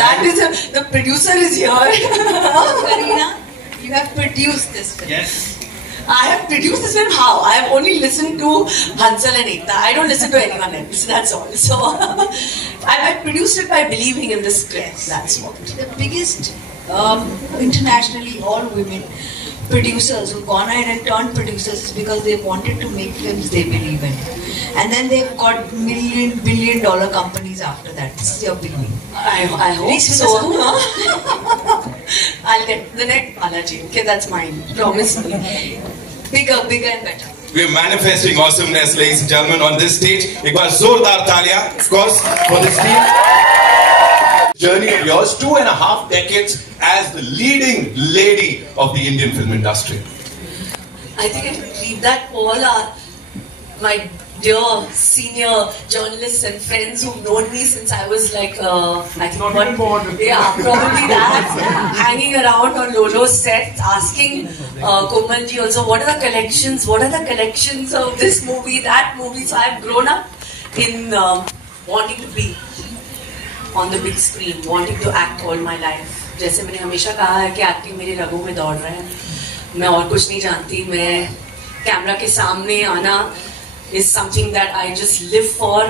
That is the producer is here. Kareena, you have produced this film. Yes. I have produced this film. How? I have only listened to Hansal and Ekta. I don't listen to anyone else. That's all. So I produced it by believing in the script. Yes. That's what. The biggest internationally all women producers who've gone ahead and turned producers is because they wanted to make films they believe in. And then they've got billion dollar companies after that. This is your beginning. I hope Reese with so. a spoon. I'll get the next Balaji. Okay, that's mine. Promise me. Bigger and better. We're manifesting awesomeness, ladies and gentlemen, on this stage. Ek baar zordar taaliyan, of course, for this team. Journey of yours, 2.5 decades as the leading lady of the Indian film industry. I think I would leave that all my dear senior journalists and friends who've known me since I was like, I think probably that, hanging around on Lolo's sets, asking Komalji also, what are the collections? What are the collections of this movie, that movie? So I've grown up in wanting to be on the big screen, wanting to act all my life. जैसे मैंने हमेशा कहा है कि acting मेरी रगों में दौड़ रहा है, मैं और कुछ नहीं जानती, मैं कैमरा के सामने आना is something that I just live for.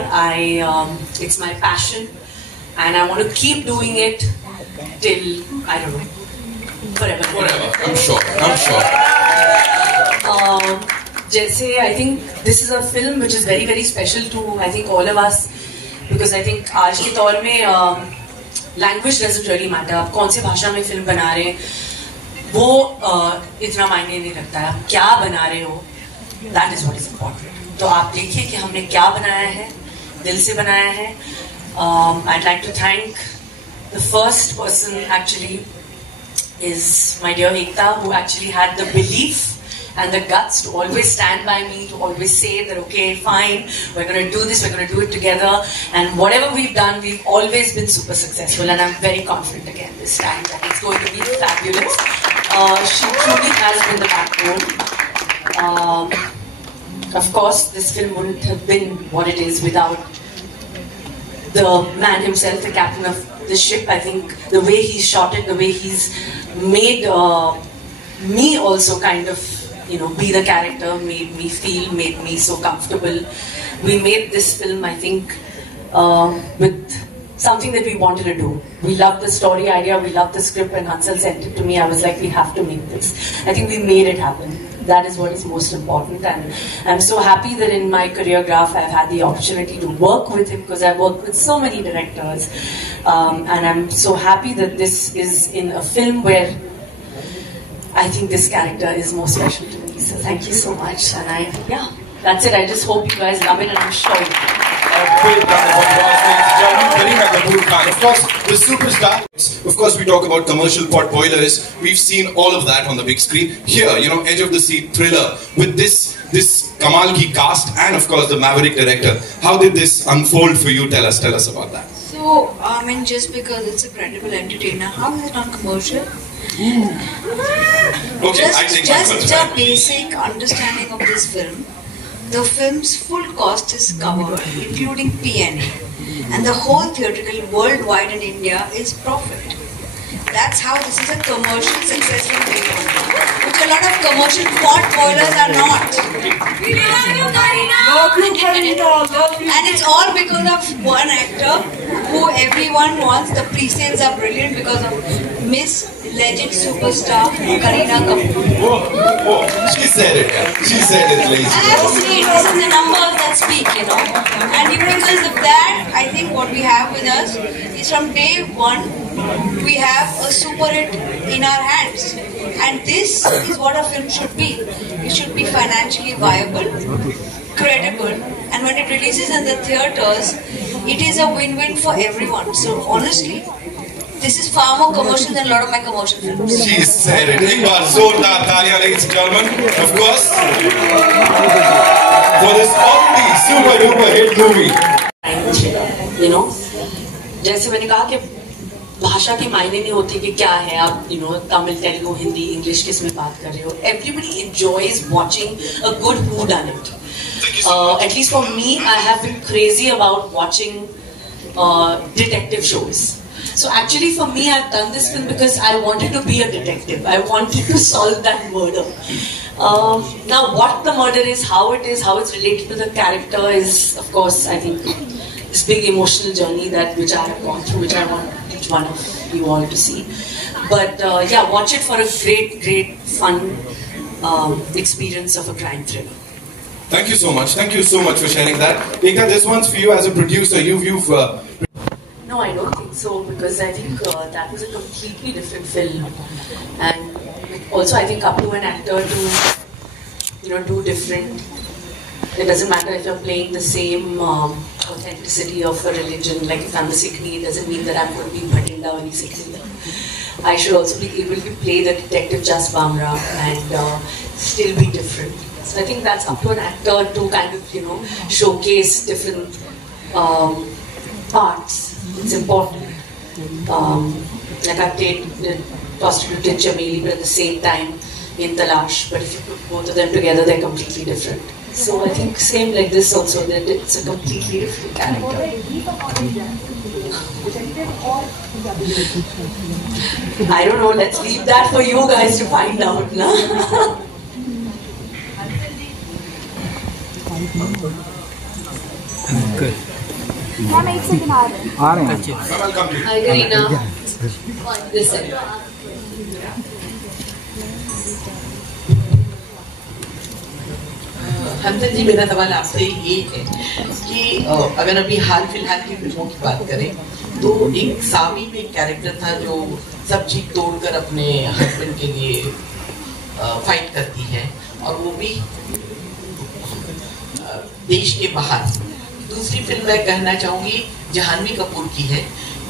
It's my passion, and I want to keep doing it till, I don't know, forever. Forever, I'm sure. जैसे I think this is a film which is very very special to I think all of us, because I think आज के दौर में language doesn't really matter. आप कौन सी भाषा में film बना रहे हैं वो इतना मायने नहीं रखता है, आप क्या बना रहे हो, that is what is important. तो आप देखिए कि हमने क्या बनाया है, दिल से बनाया है. I'd like to thank the first person actually is my dear Ekta, who actually had the belief and the guts to always stand by me, to always say that okay, fine, we're going to do this, we're going to do it together, and whatever we've done, we've always been super successful, and I'm very confident again this time that it's going to be fabulous. She truly has been the backbone. Of course, this film wouldn't have been what it is without the man himself, the captain of the ship. I think the way he's shot it, the way he's made me also kind of, be the character, made me feel, made me so comfortable. We made this film, I think, with something that we wanted to do. We loved the story idea, we loved the script. When Hansal sent it to me, I was like, we have to make this. I think we made it happen. That is what is most important, and I'm so happy that in my career graph I've had the opportunity to work with him, because I've worked with so many directors, and I'm so happy that this is in a film where I think this character is more special to me. So thank you so much, and that's it. I just hope you guys love it, and I'm sure you will. Great round of applause, ladies and gentlemen. Kareena Kapoor Khan, of course, the superstar. Of course, we talk about commercial pot boilers. We've seen all of that on the big screen. Here, edge of the seat thriller with this Kamal ki cast, and of course the Maverick director. How did this unfold for you? Tell us about that. So, just because it's a credible entertainer, how is it not commercial? Okay, I take just a basic understanding of this film. The film's full cost is covered, including P&A, and the whole theatrical worldwide in India is profit. That's how this is a commercial successful film, which a lot of commercial pot boilers are not. And it's all because of one actor who everyone wants. The pre-sales are brilliant because of Miss Legend Superstar Kareena Kapoor. She said it. She said it, ladies. I have seen this is the numbers that speak, And even because of that, I think what we have with us is from day one, we have a super hit in our hands. And this is what a film should be. It should be financially viable, credible, and when it releases in the theatres, it is a win-win for everyone. So honestly, this is far more commercial than a lot of my commercial films. She said it. Ek baar zordar taaliyan, ladies and gentlemen. Of course, for this already super duper hit movie. जैसे मैंने कहा कि भाषा के मायने नहीं होते कि क्या है आप तमिल तेलुगु हिंदी इंग्लिश किस में बात कर रहे हो. Everybody enjoys watching a good whodunit. At least for me, I have been crazy about watching detective shows. So actually for me, I've done this film because I wanted to be a detective. I wanted to solve that murder. Now what the murder is, how it's related to the character is, of course, I think this big emotional journey which I have gone through, which I want each one of you all to see. But yeah, watch it for a great fun experience of a crime thriller. Thank you so much. Thank you so much for sharing that. Ekta, this one's for you as a producer. No, I don't think so, because I think that was a completely different film, and also I think up to an actor to do different. It doesn't matter if you're playing the same authenticity of a religion. Like if I'm a Sikhi, it doesn't mean that I'm going to be Bhatinda or Sikhi. I should also be able to play the detective Jas Bamra and still be different. So I think that's up to an actor to kind of showcase different parts. It's important. Like I've prostituted Chameli, but at the same time in Talash. But if you put both of them together, they're completely different. So I think same like this also, that it's a completely different character. I don't know, let's leave that for you guys to find out. Na? Good. Hi Garina. This side. हंसन जी, मेरा सवाल आपसे ये है कि अगर अभी हाल फिलहाल की फिल्मों की बात करें तो एक सामी में एक कैरेक्टर था जो सब चीज तोड़कर अपने हस्बैंड के लिए फाइट करती है, और वो भी देश के बाहर। दूसरी फिल्म मैं कहना चाहूंगी जहानवी कपूर की है,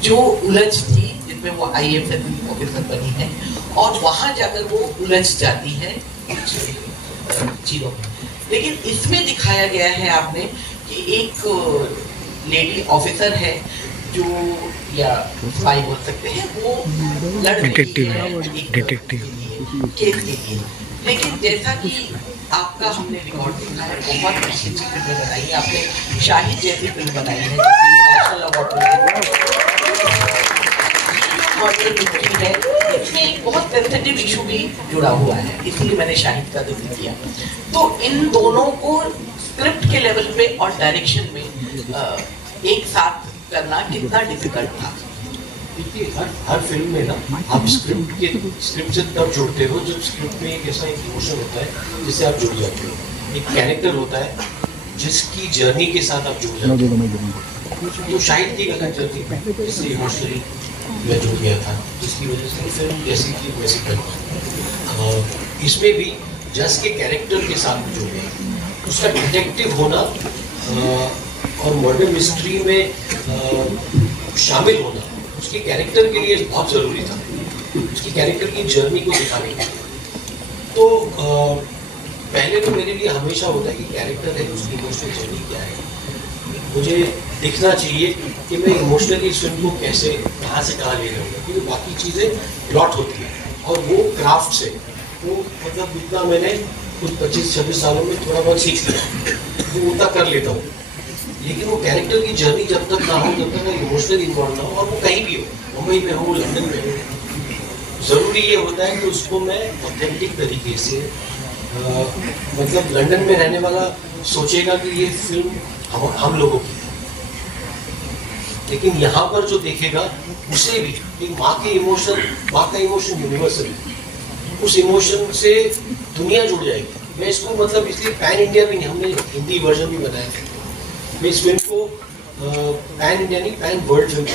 जो उलझ थी, जिसमें वो IAS ऑफिसर बनी है और वहां जाकर वो उलझ जाती है चीजों में। लेकिन इसमें दिखाया गया है आपने कि एक लेडी ऑफिसर है जो, या स्पाई बोल सकते हैं, वो लड़ रही है डिटेक्टिव केस के लिए। लेकिन जैसा कि आपका हमने रिकॉर्ड देखा है, बहुत अच्छी फिल्में बनाई है आपने, शाहिद जैसी फिल्म बनाई है, नेशनल अवार्ड है, इसमें एक बहुत सेंसिटिव इशू भी जुड़ा हुआ है, इसलिए मैंने शाहिद का जिक्र किया। तो इन दोनों को स्क्रिप्ट के लेवल पे और डायरेक्शन में एक साथ करना कितना डिफिकल्ट था? देखिए, हर फिल्म में ना आप स्क्रिप्ट से तब जुड़ते हो जब स्क्रिप्ट में एक ऐसा इमोशन होता है जिससे आप जुड़ जाते हो, एक कैरेक्टर होता है जिसकी जर्नी के साथ आप जुड़ जाते हो। तो शाहिद की अलग जर्नी जिससे इमोशनली मैं जुड़ गया था, जिसकी वजह से फिल्म जैसी थी वैसी फिल्म। इसमें भी जस के कैरेक्टर के साथ जुड़ गया, उसका डिटेक्टिव होना और मर्डर मिस्ट्री में शामिल होना उसके कैरेक्टर के लिए बहुत ज़रूरी था, उसकी कैरेक्टर की जर्नी को दिखाने के लिए। तो पहले तो मेरे लिए हमेशा होता है कि कैरेक्टर है, उसकी इमोशनल जर्नी क्या है, मुझे दिखना चाहिए कि मैं इमोशनली इस फिल्म को कैसे कहाँ से कहाँ ले जाऊँगा, क्योंकि बाकी चीज़ें प्लॉट होती हैं और वो क्राफ्ट से, वो मतलब इतना मैंने कुछ 25-26 सालों में थोड़ा बहुत सीख लिया, तो उतना कर लेता हूँ। लेकिन वो कैरेक्टर की जर्नी जब तक ना हो, जब तक मैं इमोशनल इन्वॉल्व ना हो, और वो कहीं भी हो, मुंबई में हो, लंदन में हो, ज़रूरी ये होता है कि उसको मैं ऑथेंटिक तरीके से मतलब लंदन में रहने वाला सोचेगा कि ये फिल्म हम लोगों की है, लेकिन यहाँ पर जो देखेगा उसे भी एक माँ का इमोशन यूनिवर्सल है, उस इमोशन से दुनिया जुड़ जाएगी। मैं इसको मतलब इसलिए पैन इंडिया भी नहीं, हमने हिंदी वर्जन भी बनाया है, मैं इस फिल्म को पैन इंडिया नहीं पैन वर्ल्ड फिल्म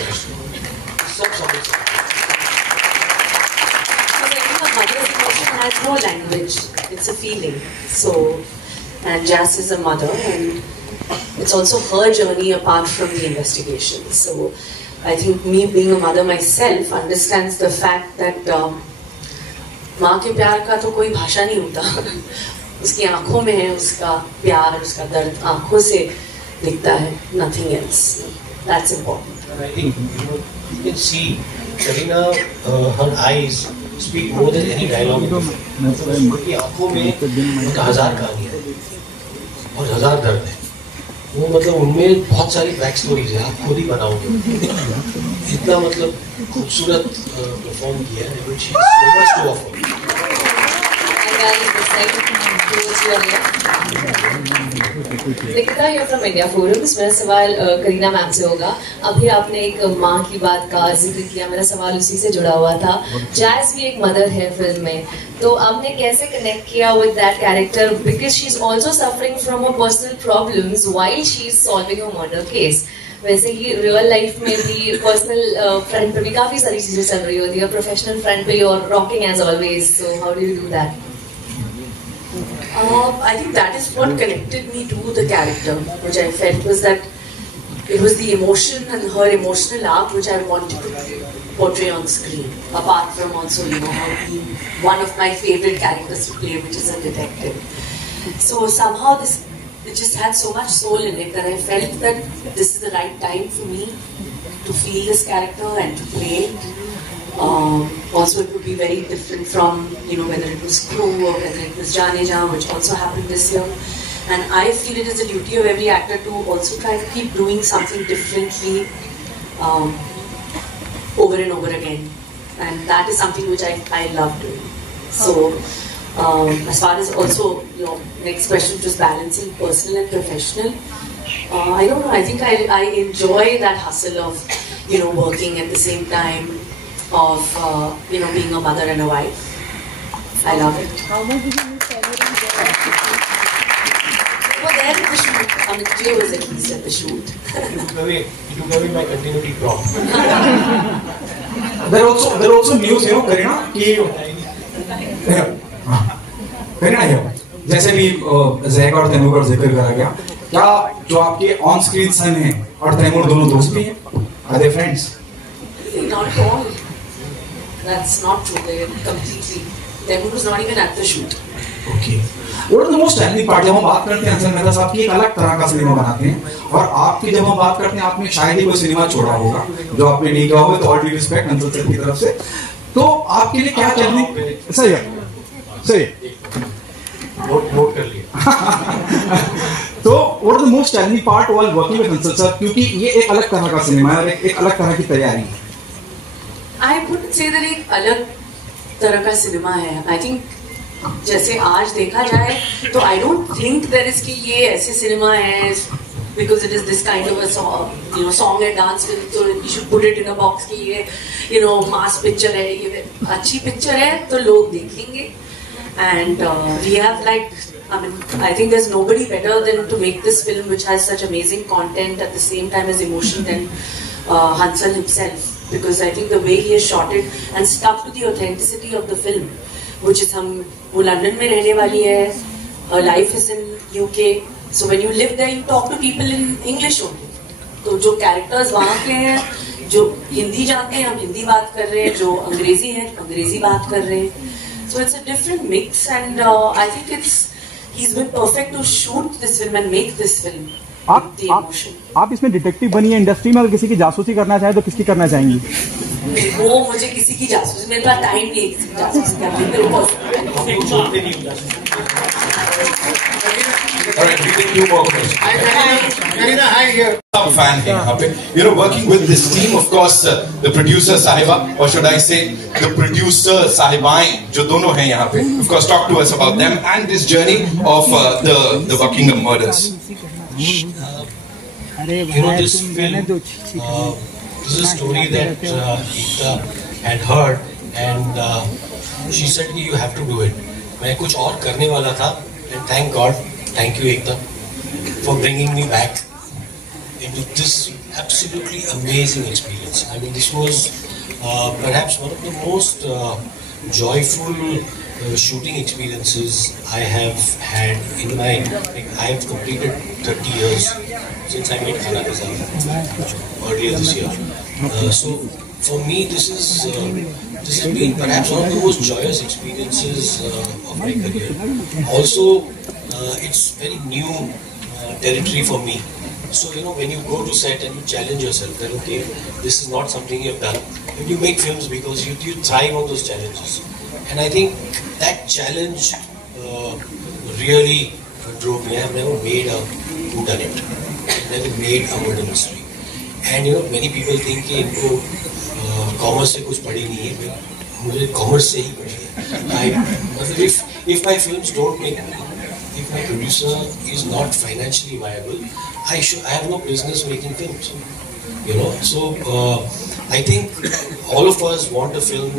सब समझ सकते। Has no language, it's a feeling. So, and Jas is a mother, and it's also her journey apart from the investigation. So, I think me being a mother myself understands the fact that माँ के प्यार का तो कोई भाषा नहीं होता, उसकी आंखों में है उसका प्यार, उसका दर्द आंखों से दिखता है, nothing else. That's important. And I think you can see Kareena, her eyes speak more than any dialogue in the film. उनकी आंखों में 1000 कहानियाँ हैं और 1000 दर्द है, वो मतलब उनमें बहुत सारी बैक स्टोरीज है, आप खुद ही बनाओगे। इतना मतलब खूबसूरत परफॉर्म किया है, so much to offer. Nikita, you're from India Forums. मेरा सवाल करीना मैम से होगा। अभी आपने एक माँ की बात का जिक्र किया, मेरा सवाल उसी से जुड़ा हुआ था। जैज़ भी एक मदर है फिल्म में, तो आपने कैसे कनेक्ट किया with that character, because she is also suffering from a personal problems while she is solving a murder case. वैसे ही रियल लाइफ में भी पर्सनल फ्रंट पे भी काफी सारी चीजें चल रही होती है, प्रोफेशनल फ्रंट पे और rocking as always, so how do you do that? I think that is what connected me to the character, which I felt was that it was the emotion and her emotional arc which I wanted to portray on screen, apart from also, you know, her being one of my favorite characters to play, which is a detective. So somehow it just had so much soul in it that I felt that this is the right time for me to feel this character and to play it. Also, it would be very different from, you know, whether it was Crew or whether it was Jaane Jaan, which also happened this year. And I feel it is the duty of every actor to also try to keep doing something differently over and over again. And that is something which I love doing. So, as far as also your next question, just balancing personal and professional, I don't know. I think I enjoy that hustle of, you know, working at the same time, of you know, being a mother and a wife. I love it. How much did you miss everything? Well, there at the shoot. I mean, Jay was at least at the shoot. You took away my continuity prop. There are also news, you know, Karina, कि Karina है, जैसे भी Jack और तैमूर का जिक्र करा गया, क्या जो आपके ऑन स्क्रीन सन हैं और तैमूर दोनों दोस्त भी हैं? Are they friends? Not at all. That's not true. They're completely. Taimu was not even at the shoot. Okay. What is the most challenging part? जब हम बात करते हैं अंसर मेहता साहब की, एक अलग तरह का सिनेमा बनाते हैं, और आपकी जब हम बात करते हैं, आपने शायद ही कोई सिनेमा छोड़ा होगा जो आपने नहीं किया होगा, तो all due respect Ansar sir की तरफ से। तो आपके लिए क्या चैलेंजिंग? सही है, नोट कर लिया। तो what is the most challenging part while working with Ansar sir, क्योंकि ये एक अलग तरह का सिनेमा है और एक अलग तरह की तैयारी है। I wouldn't say that एक अलग तरह का सिनेमा है. I think जैसे आज देखा जाए तो I don't think there is कि ये ऐसे सिनेमा है because it is this kind of a song, you know, song and dance film, so we should put it in a box कि ये, you know, mass picture है, ये अच्छी picture है तो लोग देखेंगे. And we have like, I mean, I think there's nobody better than to make this film which has such amazing content at the same time as emotion than Hansal himself. Because I think the way he has shot it and stuck to the authenticity of the film, which is वो London में रहने वाली है, her life is in UK, so when you live there you talk to people in English only. तो जो characters वहाँ के हैं, जो हिंदी जानते हैं हम हिंदी बात कर रहे हैं, जो अंग्रेजी हैं अंग्रेजी बात कर रहे हैं. So it's a different mix, and I think he's been perfect to shoot this film and make this film. आप इसमें डिटेक्टिव बनी है इंडस्ट्री में, अगर किसी की जासूसी करना चाहे तो किसकी करना चाहेंगी? वो मुझे किसी की जासूसी, मेरे पास टाइम नहीं है किसी की जासूसी करने के लिए. Alright, we take two more questions. Karina, hi here. I'm a fan here. You know, working with this team, of course, the producer Sahiba, or should I say, the producer Sahibain, जो दोनों हैं यहाँ पे. Of course, talk to us about them and this journey of the Buckingham murders. You know, this film, this is a story that Ekta had heard, and she said कि you have to do it. मैं कुछ और करने वाला था, and thank God, thank you Ekta for bringing me back into this absolutely amazing experience. I mean, this was perhaps one of the most joyful shooting experiences I have had in my, like, I have completed 30 years since I made Khana Bazaar earlier this year. So for me, this has been perhaps one of the most joyous experiences of my career. Also, it's very new territory for me. So, you know, when you go to set and you challenge yourself that, okay, this is not something you have done. And you make films because you thrive on those challenges. And I think that challenge really drove me. I have never made a whodunit. never made a word in history. And many people think कि इनको commerce से कुछ पढ़ी नहीं है, मुझे commerce से ही पढ़ी है. If my films don't make money, if my producer is not financially viable, I have no business making films. So I think all of us want a film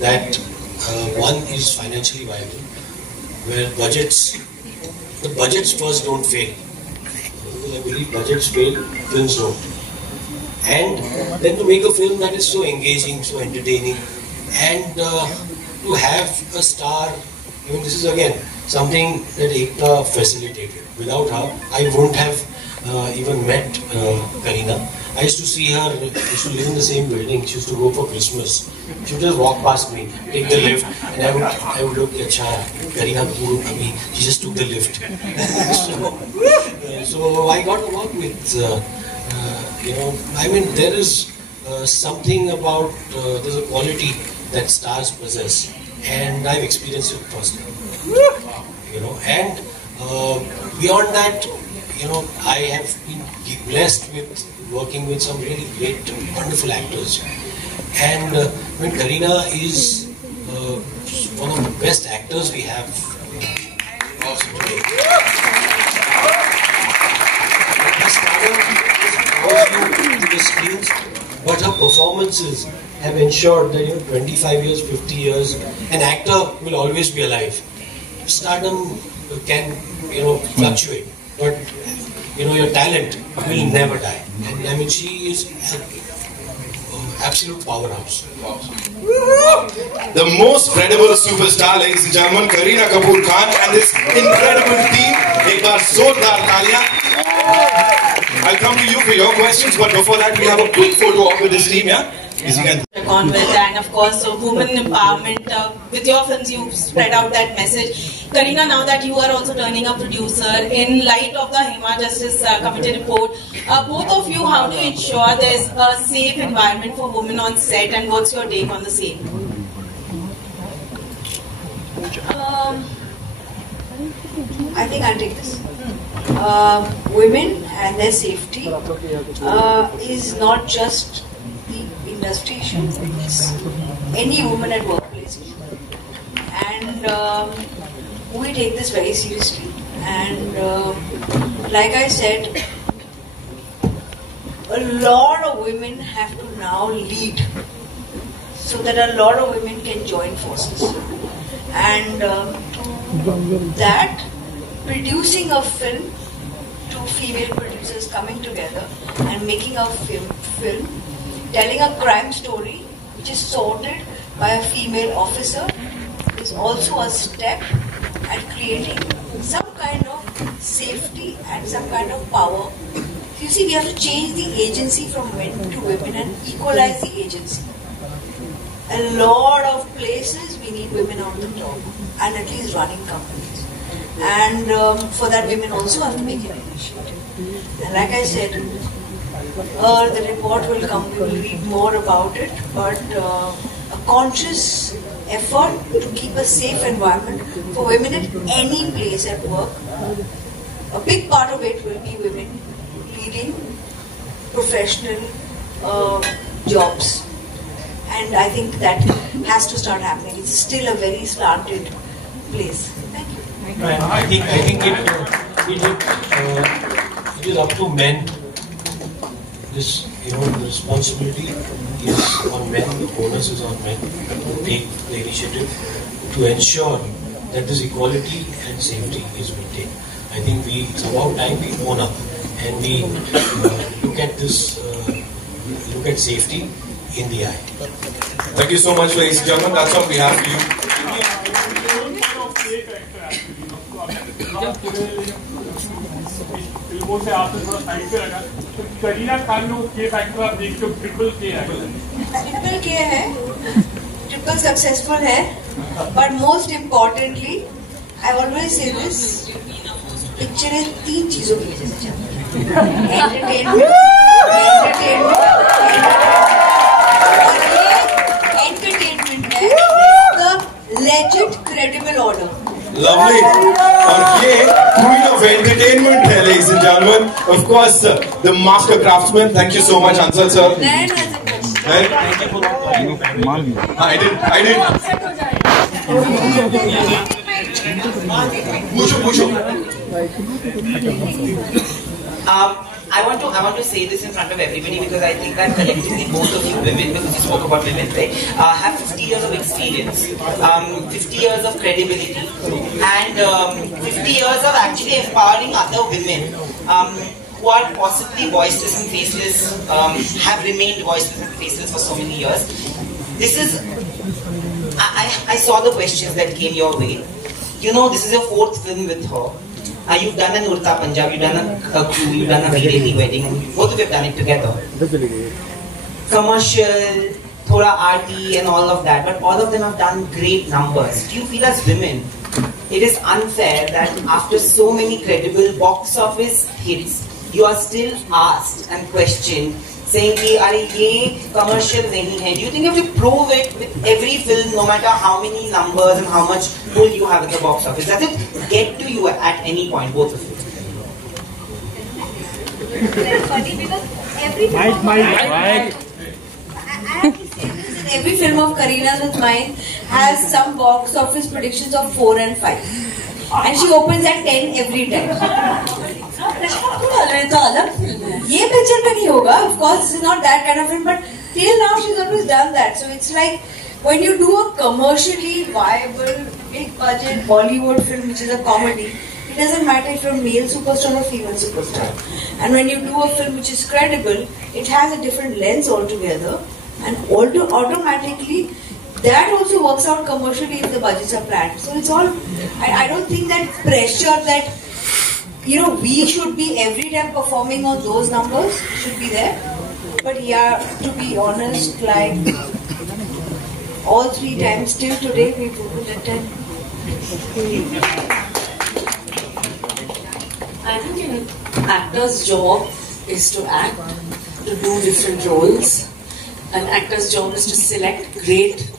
that one is financially viable, where the budgets first don't fail. Because I believe budgets fail, films don't. And then to make a film that is so engaging, so entertaining, and to have a star, this is again something that Ekta facilitated. Without her, I wouldn't have even met Kareena. I used to see her, I used to live in the same building, she used to go for Christmas. She would just walk past me, take the lift, and I would look at Kareena Kapoor, she just took the lift. So I got to work with, there is something about, there's a quality that stars possess, and I've experienced it firsthand. And beyond that, I have been blessed with working with some really great, wonderful actors. And Kareena is one of the best actors we have today. Her stardom is to the screens, but her performances have ensured that 25 years, 50 years, an actor will always be alive. Stardom can fluctuate, but your talent will never die. And she is an absolute powerhouse. The most credible superstar, ladies and gentlemen, Kareena Kapoor Khan and this incredible team. Ek baar zordar taaliyan. I'll come to you for your questions, but before that we have a quick photo op with this team, yeah? And of course, women empowerment. With your films, you spread out that message. Kareena, now that you are also turning a producer, in light of the Hema Justice Committee report, both of you, how do you ensure there's a safe environment for women on set, and what's your take on the same? I think I'll take this. Women and their safety is not just the industry issue, it's any woman at workplace. And we take this very seriously. And like I said, a lot of women have to now lead so that a lot of women can join forces. And that producing a film, two female producers coming together and making a film telling a crime story which is sorted by a female officer is also a step at creating some kind of safety and some kind of power. You see, we have to change the agency from men to women and equalize the agency. A lot of places we need women on the top and at least running companies. And for that, women also have to make an initiative. And like I said, the report will come, we will read more about it, but a conscious effort to keep a safe environment for women at any place at work. A big part of it will be women leading professional jobs. And I think that has to start happening. It's still a very slanted place. Thank you. I think it is up to men. This, the responsibility is on men, the onus is on men to take the initiative to ensure that this equality and safety is maintained. I think it's about time we own up and we look at this, look at safety in the eye. Thank you so much, ladies and gentlemen. That's all we have for you. फिल्मों से आपने थोड़ा side पे रखा, तो करीना खान में के factor आप देखते हो ट्रिपल के है. ट्रिपल के है, ट्रिपल सक्सेसफुल है, but most importantly, I always say this, picture है 3 चीजों की वजह से चलती है. एंटरटेनमेंट है, the legit credible order. Lovely. और ये queen of entertainment है, ladies and gentlemen. Of course, the master craftsman. Thank you so much, Hansal sir. I did. I want to say this in front of everybody because I think that collectively both of you women, because you spoke about women, right, have 50 years of experience, 50 years of credibility, and 50 years of actually empowering other women who are possibly voiceless and faceless, have remained voiceless and faceless for so many years. This is, I saw the questions that came your way. You know, this is your 4th film with her. You've done an Urta Punjab, you've done a Q, you've done a Vireli wedding, both of you have done it together. Commercial, thoda RT and all of that, but all of them have done great numbers. Do you feel as women, it is unfair that after so many credible box office hits, you are still asked and questioned, saying ki, "Are ye commercial nahi hai?" Do you think you have to prove it with every film, no matter how many numbers and how much pull you have at the box office? Does it get to you at any point, both of you? It's very funny because every every film of Kareena with mine has some box office predictions of 4 and 5, and she opens at 10 every time. ये picture में नहीं होगा. Of course, this is not that kind of film, but till now she's always done that. So it's like when you do a commercially viable, big budget Bollywood film, which is a comedy, it doesn't matter if you're a male superstar or female superstar. And when you do a film which is credible, it has a different lens altogether, and automatically that also works out commercially if the budgets are planned. So it's all. I don't think that pressure that, you know, we should be every time performing on those numbers should be there. But yeah, to be honest, like all 3 times till today we put at 10. I think an actor's job is to act, to do different roles. An actor's job is to select great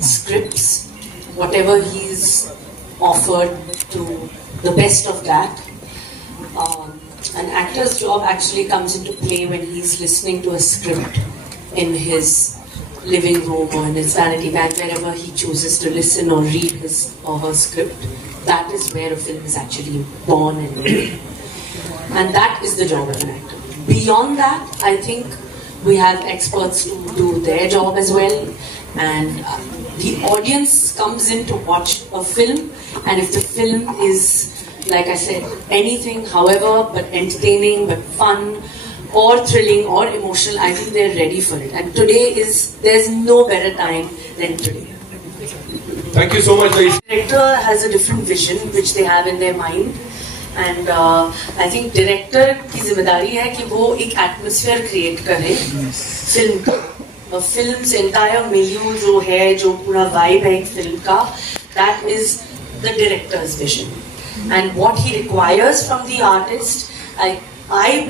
scripts, whatever he's offered, to the best of that. An actor's job actually comes into play when he's listening to a script in his living room or in his vanity bag, wherever he chooses to listen or read his or her script. That is where a film is actually born and made. And that is the job of an actor. Beyond that, I think we have experts who do their job as well, and the audience comes in to watch a film, and if the film is, like I said, anything, however, but entertaining, but fun, or thrilling, or emotional, I think they're ready for it. And there's no better time than today. Thank you so much, ladies. The director has a different vision which they have in their mind. And I think director की जिम्मेदारी है कि वो एक atmosphere create करे film का. Film's entire milieu जो है, जो पूरा vibe है एक film का, that is the director's vision. And what he requires from the artist, I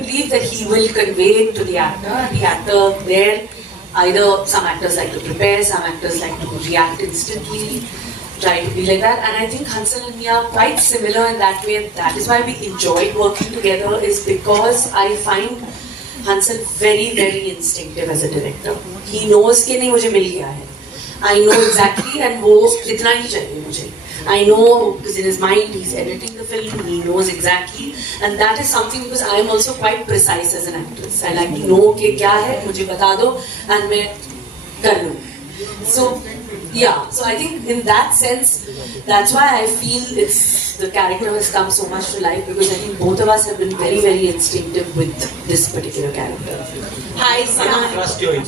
believe that he will convey it to the actor. The actor there, either some actors like to prepare, some actors like to react instantly, try to be like that. And I think Hansal and me are quite similar in that way, and that is why we enjoyed working together, is because I find Hansal very, very instinctive as a director. He knows कि नहीं मुझे मिल गया है. I know exactly, and वो इतना ही चाहिए मुझे. I know because in his mind he's editing the film, he knows exactly, and that is something because I am also quite precise as an actress. I like to know कि क्या है, मुझे बता दो, and मैं कर लूँ. So yeah, so I think in that sense, that's why I feel the character has come so much to life, because I think both of us have been very, very instinctive with this particular character. Hi, Sana.